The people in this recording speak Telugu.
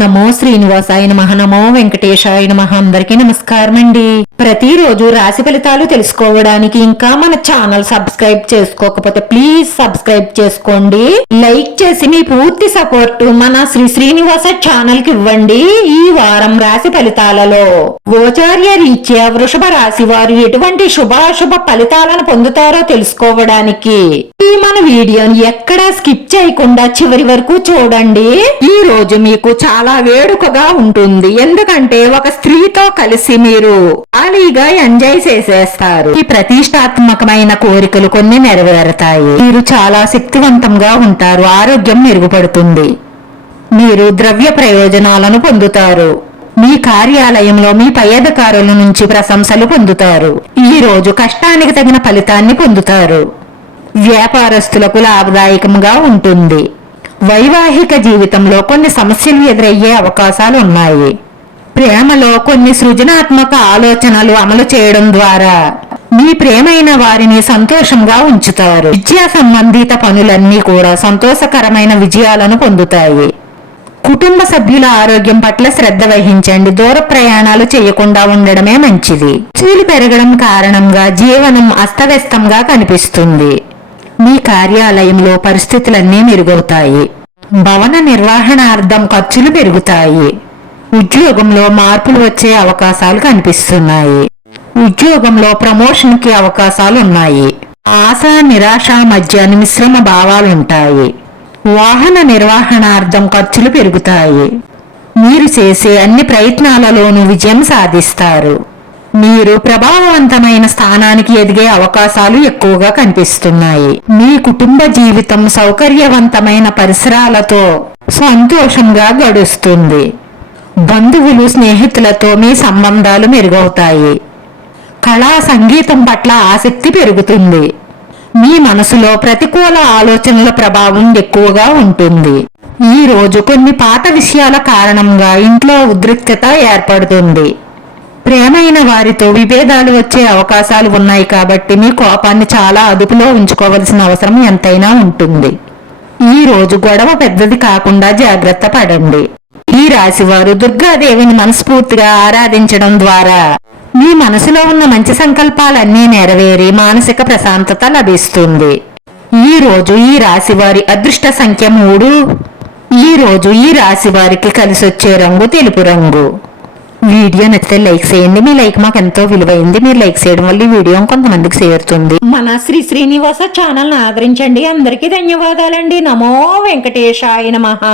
నమో శ్రీనివాసాయ నమః. నమో వెంకటేశాయ నమః. అందరికీ నమస్కారం అండి. ప్రతిరోజు రాశి ఫలితాలు తెలుసుకోవడానికి ఇంకా మన ఛానల్ సబ్స్క్రైబ్ చేసుకోకపోతే ప్లీజ్ సబ్స్క్రైబ్ చేసుకోండి. లైక్ చేసి మీ పూర్తి సపోర్ట్ మన శ్రీనివాస ఛానల్ కి ఇవ్వండి. ఈ వారం రాశి ఫలితాలలో గోచార్య రీత్యా వృషభ రాశి వారు ఎటువంటి శుభాశుభ ఫలితాలను పొందుతారో తెలుసుకోవడానికి ఈ మన వీడియోని ఎక్కడా స్కిప్ చేయకుండా చివరి వరకు చూడండి. ఈ రోజు మీకు చాలా వేడుకగా ఉంటుంది. ఎందుకంటే ఒక స్త్రీతో కలిసి మీరు ఖాళీగా ఎంజాయ్ చేసేస్తారు. ఈ ప్రతిష్టాత్మకమైన కోరికలు కొన్ని నెరవేరుతాయి. మీరు చాలా శక్తివంతంగా ఉంటారు. ఆరోగ్యం మెరుగుపడుతుంది. మీరు ద్రవ్య ప్రయోజనాలను పొందుతారు. మీ కార్యాలయంలో మీ పై అధికారుల నుంచి ప్రశంసలు పొందుతారు. ఈ రోజు కష్టానికి తగిన ఫలితాన్ని పొందుతారు. వ్యాపారస్తులకు లాభదాయకంగా ఉంటుంది. వైవాహిక జీవితంలో కొన్ని సమస్యలు ఎదురయ్యే అవకాశాలు ఉన్నాయి. ప్రేమలో కొన్ని సృజనాత్మక ఆలోచనలు అమలు చేయడం ద్వారా మీ ప్రేమైన వారిని సంతోషంగా ఉంచుతారు. విద్యా సంబంధిత పనులన్నీ కూడా సంతోషకరమైన విజయాలను పొందుతాయి. కుటుంబ సభ్యుల ఆరోగ్యం పట్ల శ్రద్ధ వహించండి. దూర ప్రయాణాలు చేయకుండా ఉండడమే మంచిది. ఖర్చులు పెరగడం కారణంగా జీవనం అస్తవ్యస్తంగా కనిపిస్తుంది. మీ కార్యాలయంలో పరిస్థితులన్నీ మెరుగవుతాయి. భవన నిర్వహణార్థం ఖర్చులు పెరుగుతాయి. ఉద్యోగంలో మార్పులు వచ్చే అవకాశాలు కనిపిస్తున్నాయి. ఉద్యోగంలో ప్రమోషన్ కి అవకాశాలు ఉన్నాయి. ఆశ నిరాశ మధ్య మిశ్రమ భావాలుంటాయి. వాహన నిర్వహణార్థం ఖర్చులు పెరుగుతాయి. మీరు చేసే అన్ని ప్రయత్నాలలోనూ విజయం సాధిస్తారు. మీరు ప్రభావవంతమైన స్థానానికి ఎదిగే అవకాశాలు ఎక్కువగా కనిపిస్తున్నాయి. మీ కుటుంబ జీవితం సౌకర్యవంతమైన పరిసరాలతో సంతోషంగా గడుస్తుంది. బంధువులు స్నేహితులతో మీ సంబంధాలు మెరుగవుతాయి. కళా సంగీతం పట్ల ఆసక్తి పెరుగుతుంది. మీ మనసులో ప్రతికూల ఆలోచనల ప్రభావం ఎక్కువగా ఉంటుంది. ఈ రోజు కొన్ని పాత విషయాల కారణంగా ఇంట్లో ఉద్రిక్తత ఏర్పడుతుంది. ప్రేమైన వారితో విభేదాలు వచ్చే అవకాశాలు ఉన్నాయి కాబట్టి మీ కోపాన్ని చాలా అదుపులో ఉంచుకోవలసిన అవసరం ఎంతైనా ఉంటుంది. ఈ రోజు గొడవ పెద్దది కాకుండా జాగ్రత్త పడండి. ఈ రాశి వారు దుర్గాదేవిని మనస్ఫూర్తిగా ఆరాధించడం ద్వారా మీ మనసులో ఉన్న మంచి సంకల్పాలన్నీ నెరవేరి మానసిక ప్రశాంతత లభిస్తుంది. ఈ రోజు ఈ రాశి వారి అదృష్ట సంఖ్య 3. ఈ రోజు ఈ రాశి వారికి కలిసొచ్చే రంగు తెలుపు రంగు. వీడియో నచ్చితే లైక్ చేయండి. మీ లైక్ మాకు ఎంతో విలువైంది. మీరు లైక్ చేయడం వల్ల ఈ వీడియో కొంతమందికి చేరుతుంది. మన శ్రీనివాస ఛానల్ ఆదరించండి. అందరికీ ధన్యవాదాలండి. నమో వెంకటేశాయ నమః.